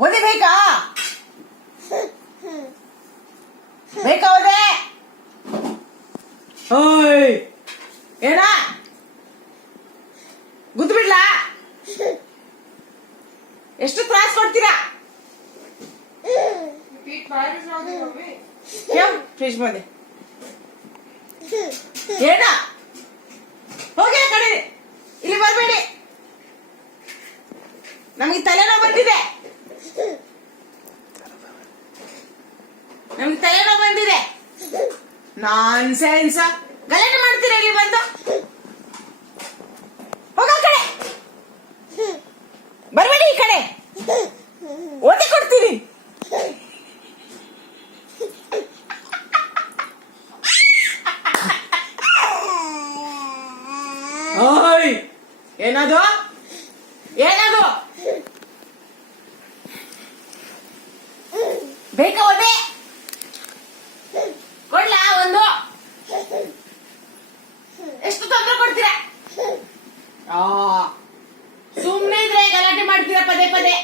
ಓದಿ ಬೇಕಾ ಬೇಕಾ ಓದೆ ಓಯ್ ಏನ ಗುದ್ದು ಬಿಡ್ಲಾ ಎಷ್ಟು ತ್ರಾಸ ಕೊಡ್ತೀರಾ ಫ್ರಿಜ್ मध्ये ಏನ ಹೋಗಿ ಆ ಕಡೆ ಇಲ್ಲಿ ಬರಬೇಡಿ ನಮಗೆ ತಲೆನೋವು ಬಂದಿದೆ ನಾನ್ಸೆನ್ಸ್ ಗಲಾಟೆ ಮಾಡ್ತೀರಾ ಇಲ್ಲಿ ಬಂದು ಹೋಗ ಆ ಕಡೆ ಬರಬೇಡಿ ಈ ಕಡೆ ಓದಿ ಕೊಡ್ತೀನಿ ಓಯ್ ಏನದು ಏನದು ಬೇಕಾ ಓದೆ ಕೊಡ್ಲಾ ಒಂದು ಎಷ್ಟು ತೊಂದರೆ ಕೊಡ್ತೀರಾ ಸುಮ್ಮನೆ ಇದ್ರೆ ಗಲಾಟೆ ಮಾಡ್ತೀರಾ ಪದೇ ಪದೇ